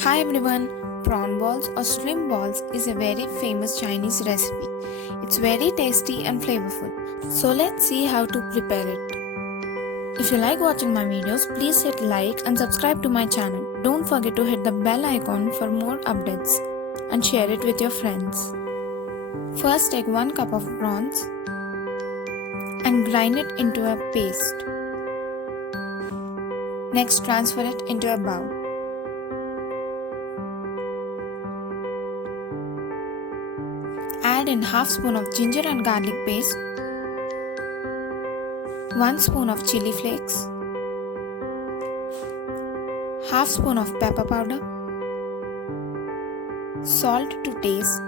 Hi everyone, prawn balls or shrimp balls is a very famous Chinese recipe. It's very tasty and flavorful. So let's see how to prepare it. If you like watching my videos, please hit like and subscribe to my channel. Don't forget to hit the bell icon for more updates and share it with your friends. First take 1 cup of prawns and grind it into a paste. Next transfer it into a bowl. Add in half spoon of ginger and garlic paste, 1 spoon of chili flakes, half spoon of pepper powder, salt to taste,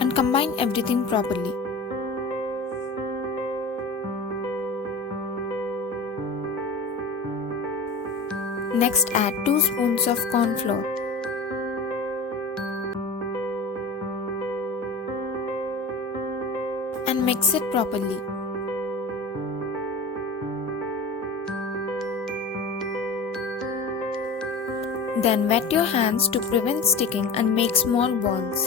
and combine everything properly. Next add 2 spoons of corn flour. And mix it properly. Then wet your hands to prevent sticking and make small balls.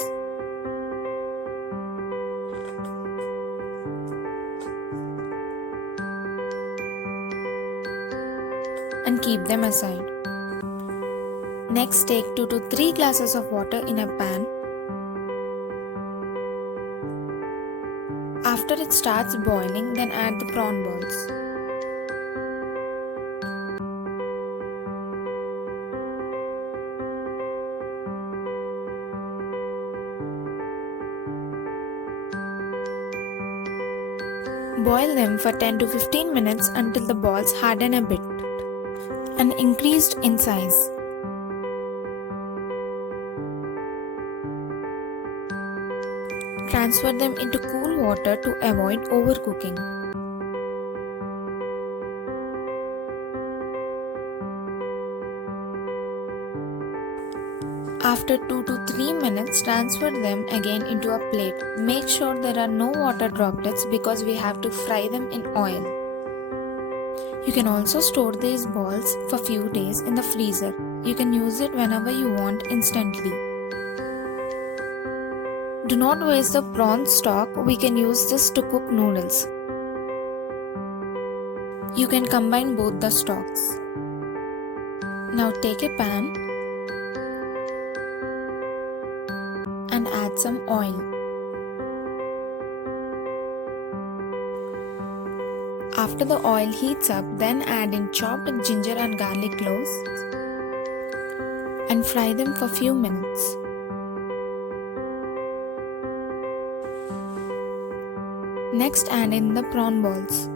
And keep them aside. Next take 2 to 3 glasses of water in a pan. After it starts boiling, then add the prawn balls. Boil them for 10 to 15 minutes until the balls harden a bit and increased in size. Transfer them into cool water to avoid overcooking. After 2 to 3 minutes, transfer them again into a plate. Make sure there are no water droplets because we have to fry them in oil. You can also store these balls for few days in the freezer. You can use it whenever you want instantly. Do not waste the prawn stock, we can use this to cook noodles. You can combine both the stocks. Now take a pan and add some oil. After the oil heats up, then add in chopped ginger and garlic cloves and fry them for few minutes. Next add in the prawn balls.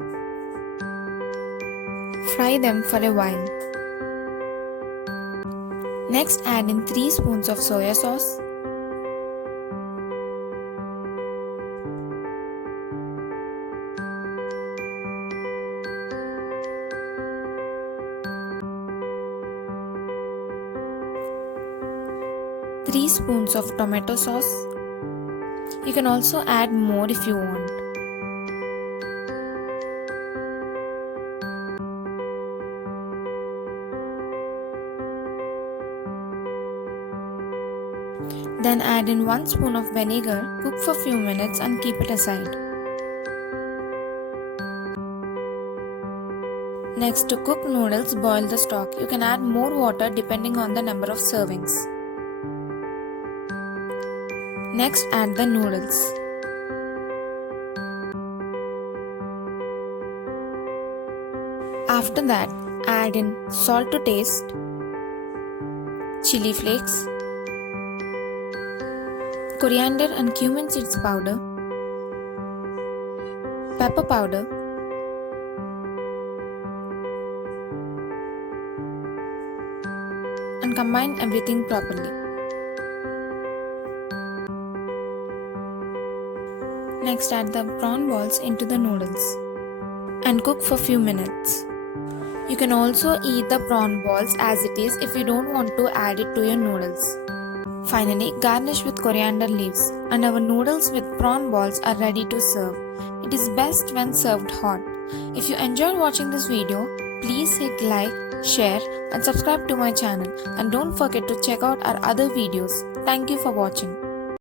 Fry them for a while. Next add in 3 spoons of soya sauce, three spoons of tomato sauce. You can also add more if you want. Then add in 1 spoon of vinegar, cook for few minutes and keep it aside. Next, to cook noodles, boil the stock. You can add more water depending on the number of servings. Next, add the noodles. After that, add in salt to taste, chili flakes, coriander and cumin seeds powder, pepper powder, and combine everything properly. Next add the prawn balls into the noodles and cook for few minutes. You can also eat the prawn balls as it is if you don't want to add it to your noodles. Finally, garnish with coriander leaves, and our noodles with prawn balls are ready to serve. It is best when served hot. If you enjoyed watching this video, Please hit like, share and subscribe to my channel, and don't forget to check out our other videos. Thank you for watching.